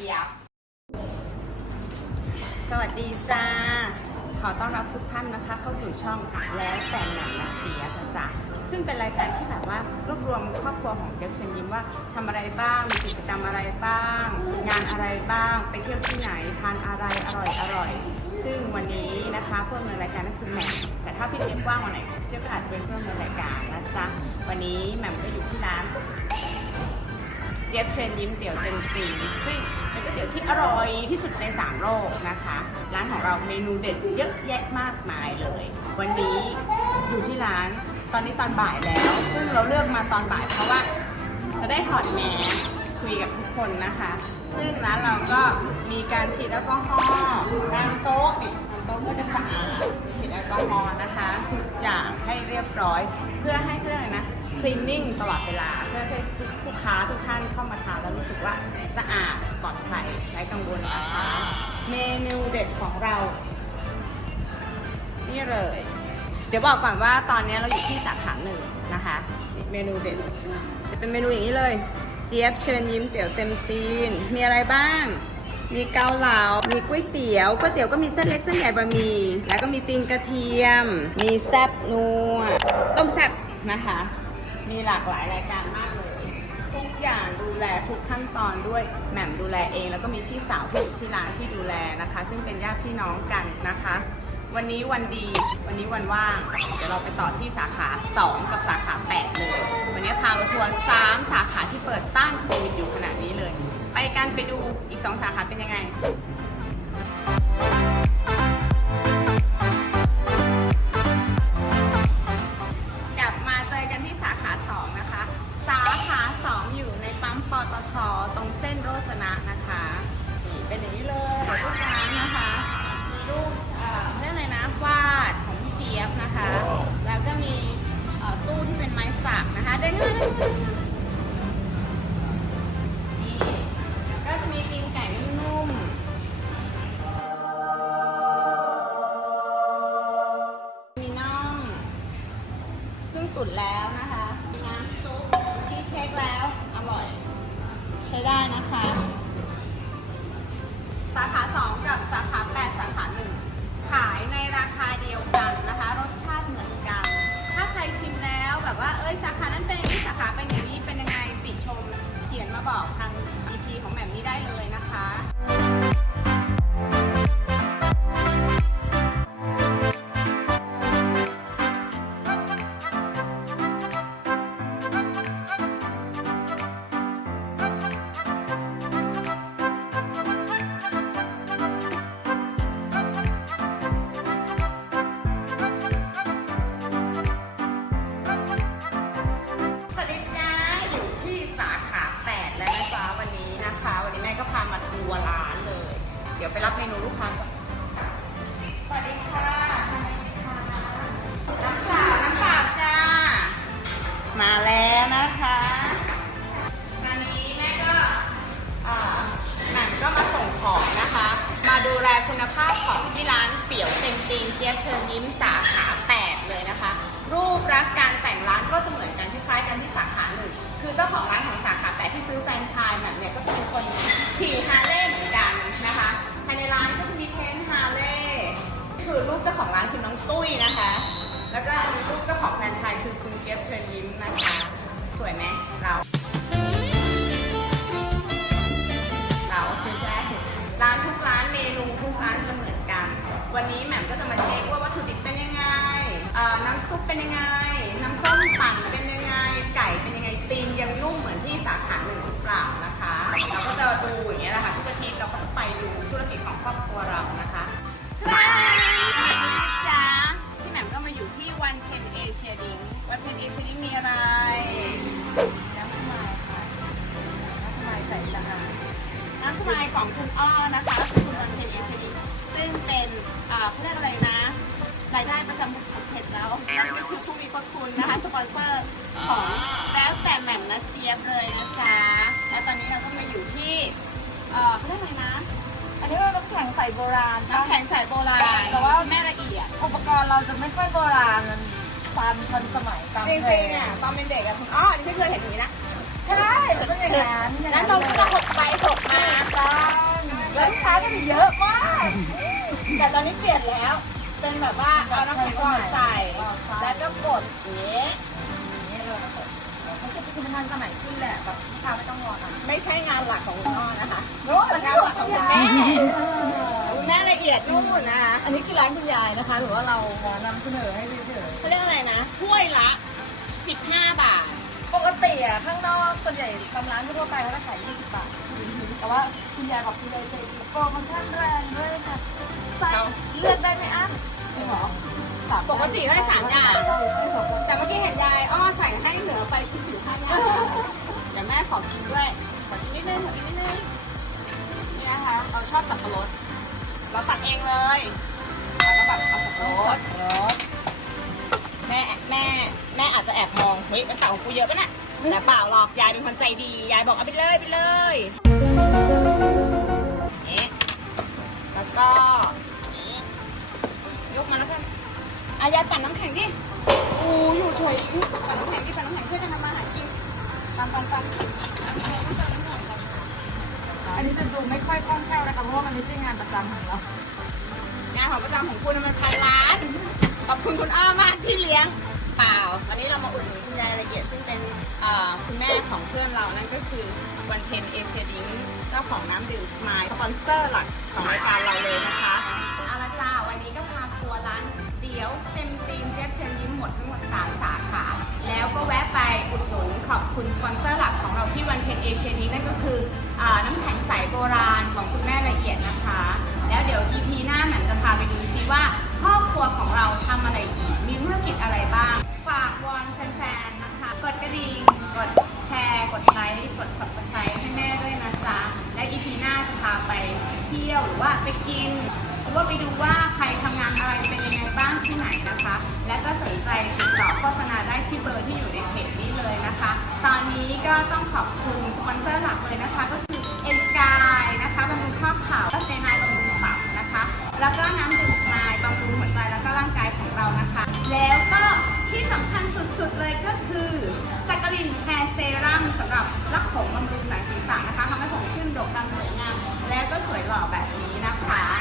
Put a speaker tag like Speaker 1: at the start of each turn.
Speaker 1: จี๊ยบ สวัสดีจ้า ขอต้อนรับทุกท่านนะคะเข้าสู่ช่องแล้วแต่หนังนักเจี๊ยนะจ๊ะซึ่งเป็นรายการที่แบบว่ารวบรวมครอบครัวของเจี๊ยบเชิญยิ้มว่าทำอะไรบ้าง มีกิจกรรมอะไรบ้าง งานอะไรบ้าง ไปเที่ยวที่ไหน ทานอะไรอร่อยอร่อย ซึ่งวันนี้นะคะเพื่อนเมืองรายการก็คือแหม่มแต่ถ้าพี่เจี๊ว่างวันไหนเจี๊ก็อาจจะเป็นเพื่อนเมืองรายการนะจ๊ะวันนี้แหม่มก็อยู่ที่ร้านเจ๊เชิญยิ้มเตี๋ยวเต็มตีซึ่ง เป็นก๋วยเตี๋ยวที่อร่อยที่สุดในสามโลกนะคะ ร้านของเราเมนูเด็ดเยอะแยะมากมายเลย วันนี้อยู่ที่ร้านตอนนี้ตอนบ่ายแล้ว ซึ่งเราเลือกมาตอนบ่ายเพราะว่า จะได้ถอดแมสคุยกับทุกคนนะคะ ซึ่งร้านเราก็มีการฉีดแอลกอฮอล์ตามโต๊ะนี่ตามโต๊ะก็จะสะอาดฉีดแอลกอฮอล์นะคะทุกอย่างให้เรียบร้อย เพื่อให้เครื่องนะคลีนนิ่งตลอดเวลาเพื่อให้ลูกค้าทุกท่านเข้ามาทานแล้วรู้สึกว่าสะอาด ปลอดภัยไร้กังวลนะคะ เมนูเด็ดของเรา นี่เลย เดี๋ยวบอกก่อนว่าตอนนี้เราอยู่ที่สาขาหนึ่งนะคะเมนูเด็ด จะเป็นเมนูอย่างนี้เลย เจี๊ยบเชิญยิ้มเตี๋ยวเต็มตีน มีอะไรบ้าง มีเกาเหลา มีก๋วยเตี๋ยว ก๋วยเตี๋ยวก็มีเส้นเล็กเส้นใหญ่บะหมี่ แล้วก็มีตีนกระเทียม มีแซบนัว ต้มแซบนะคะ มีหลากหลายรายการมากเลย ทุกอย่างดูแลทุกขั้นตอนด้วยแหม่มดูแลเอง แล้วก็มีพี่สาวที่อยู่ที่ร้านที่ดูแลนะคะ ซึ่งเป็นญาติพี่น้องกันนะคะ วันนี้วันดีวันนี้วันว่างเดี๋ยวเราไปต่อที่สาขา 2 กับสาขา 8 เลย วันนี้พามาทัวร์3สาขาที่เปิดต้านโควิดอยู่ขณะนี้เลย ไปกันไปดูอีก 2 สาขาเป็นยังไง ตุ๋นแล้วนะคะ น้ำซุปที่เช็คแล้วอร่อย ใช้ได้นะคะ สาขา2กับสาขา8สาขา1ขายในราคาเดียวกันนะคะ รสชาติเหมือนกัน ถ้าใครชิมแล้วแบบว่าเอ้ยสาขานั้นเป็นอย่างนี้สาขาเป็นอย่างนี้เป็นยังไงติชม เขียนมาบอกทาง EP ของแบบนี้ได้เลยนะคะ ดี๋ยวไปรับเมนูลูกค้าก่อนสวัสดีค่ะทำอะไรดีคะน้ำเปล่าน้ำเปล่าจ้า มาแล้วนะคะวันนี้แม่ก็เอ่อหนังก็มาส่งของนะคะ มาดูแลคุณภาพของที่ร้านเตี๋ยวเต็มตีนเจี๊ยบเชิญยิ้มสาขา8เลยนะคะ รูปลักษณ์การแต่งร้านก็จะเหมือนกันคล้ายๆกันที่สาขาหนึ่งคือเจ้าของร้านของสาขา8ที่ซื้อแฟรนไชส์แบบเนี้ยก็จะเป็นคนขี่ฮาร์เลย์เหมือนกันานร้านก็จะมีเพนท์ฮาร์เลย์คือรูปเจ้าของร้านคือน้องตุ้ยนะคะ แล้วก็อันนี้รูปเจ้าของแฟรนไชส์คือคุณเจี๊ยบเชิญยิ้มนะคะ สวยไหมเราเราคือแรกร้านทุกร้านเมนูทุกร้านจะเหมือนกัน วันนี้แหม่มก็จะมาเช็คว่าวัตถุดิบเป็นยังไงเอ่อน้ำซุปเป็นยังไง องครอบครัวเรานะคะจ้าพี่แหม่มก็มาอยู่ที่วันเพนเอเชียดิงวันเพนเอเชียดิงมีอะไรน้ำสมายค่ะน้ำสมายใส่สะอาดน้ำสมายของคุณอ้อนะคะคุณวันเพ็ญเอเชียดีซึ่งเป็นอ่าเขาเรียกอะไรนะรายได้ประจำของเพจเรานั่นก็คือผู้มีพระคุณนะคะสปอนเซอร์ของแล้วแต่แหม่มนะเจี๊ยบเลยนะจ๊ะและตอนนี้เราก็มาอยู่ที่เอ่อเขาเรียกอะไรนะ
Speaker 2: อันนี้เราน้ำแข็งใส่โบราณ
Speaker 1: น้ำแข็งใสโบราณ
Speaker 2: แต่ว่า
Speaker 1: แม่ละเอียด
Speaker 2: อุปกรณ์เราจะไม่ค่อยโบราณมันความทันสมัยตาม
Speaker 1: จริ
Speaker 2: เทรง
Speaker 1: ๆอะตอนเป็นเด็กอะคุณอ้อที่ฉันเคยเห็นอย่างนี้นะ
Speaker 2: ใช่มันต้องอย่างนั้นอย่าง
Speaker 1: แล้วเราก็จะหกไปหกมา
Speaker 2: ใช่ค้ากันเยอะมาก
Speaker 1: แต่ตอนนี้เปลี่ยนแล้ว เป็นแบบว่าเอาน้ำแข็งก่อนใส่แล้วก็กดอย่างนี้
Speaker 2: นี่เลย มันจะเป็นทันสมัยขึ้นแหละแบบลูกค้าไม่ต้องรอนาน
Speaker 1: ไม่ใช่งานหลักของคุณพ่อนะคะ
Speaker 2: โน้ต
Speaker 1: งานหลักของคุณแม่คุณแม่ละเอียดนู่นนะคะ
Speaker 2: อันนี้คือร้านคุณยายนะคะ หรือว่าเรามานำเสนอให้เฉย
Speaker 1: เขาเรียกอะไรนะถ้วยละ 15 บาท
Speaker 2: ๆปกติอะข้างนอกส่วนใหญ่ตามร้านทั่วไปเขาจะขาย20บาทแต่ว่าคุณยายบอกคุณยายใจดีโปรโมชั่นแรงด้วยค่ะใส่เลือกได้ไหมอันจริงเหรอสาม
Speaker 1: ปกติได้สามอย่าง
Speaker 2: ไม่สองคน
Speaker 1: แต่เมื่อกี้เห็นยายอ้อใส่ให้เหลือไปคือสี่ห้าอย่างเดี๋ยวแม่ขอกินด้วยขอกินนิดนึงขอกินนิดนึงนี่นะคะ เราชอบสับปะรดเราตัดเองเลยแล้วก็แบบเอาสับปะรดแม่แม่แม่อาจจะแอบมองเฮ้ยมันต่างของกูเยอะปะน่ะแต่เปล่าหรอกยายเป็นคนใจดียายบอกเอาไปเลยไปเลย อายายปั่นน้ำแข็งดิอู้อยู่เฉยปั่นน้ำแข็งดิปั่นน้ำแข็งช่วยกันทำมาหากินปั่นปั่นปั่นน้ำแข็งต้องเติมน้ำหน่อยก่อน
Speaker 2: อันนี้จะดูไม่ค่อยคล่องแคล่วนะคะเพราะว่ามันไม่ใช่งานประจำของเรา
Speaker 1: งานของประจำของคุณมันพันล้านขอบคุณคุณอ้อมากที่เลี้ยงเปล่าวันนี้เรามาอุดหนุนคุณยายละเอียดซึ่งเป็นเอ่อคุณแม่ของเพื่อนเรานั่นก็คือวันเทนเอเชียดิงเจ้าของน้ำดื่มสมายสปอนเซอร์หลักของรายการเราเลยนะคะเอาละ เดี๋ยวเต็มตีมเจ๊เชิญยิ้มหมดทั้งหมดสามสาขา แล้วก็แวะไปอุดหนุนขอบคุณสปอนเซอร์หลักของเราที่วันเทนเอเชียดิงนั่นก็คืออน้ำแข็งใสโบราณของคุณแม่ละเอียดนะคะ แล้วเดี๋ยว EP หน้าแหม่มจะพาไปดูซิว่าครอบครัวของเราทำอะไรอีก มีธุรกิจอะไรบ้าง ฝากวอนแฟนๆนะคะ กดกระดิ่งกดแชร์ กดไลค์ กด subscribe ให้แม่ด้วยนะจ๊ะ และ EP หน้าจะพาไปเที่ยวหรือว่าไปกิน หรือว่าไปดูว่าใครทำงานอะไรเป็น ที่ไหนนะคะ และก็สนใจติดต่อโฆษณาได้ที่เบอร์ที่อยู่ในเพจนี้เลยนะคะ ตอนนี้ก็ต้องขอบคุณสปอนเซอร์หลักเลยนะคะ ก็คือเอ็นสกายนะคะบำรุงข้อเข่าก็เซนายบำรุงตับนะคะ แล้วก็น้ำดื่มสมายบำรุงหัวใจแล้วก็ร่างกายของเรานะคะ แล้วก็ที่สำคัญสุดๆเลยก็คือสักกลินแฮร์เซรั่มสำหรับรักผมบำรุงหนังศีรษะนะคะทำให้ผมขึ้นดกดำสวยงามแล้วก็สวยหล่อแบบนี้นะคะ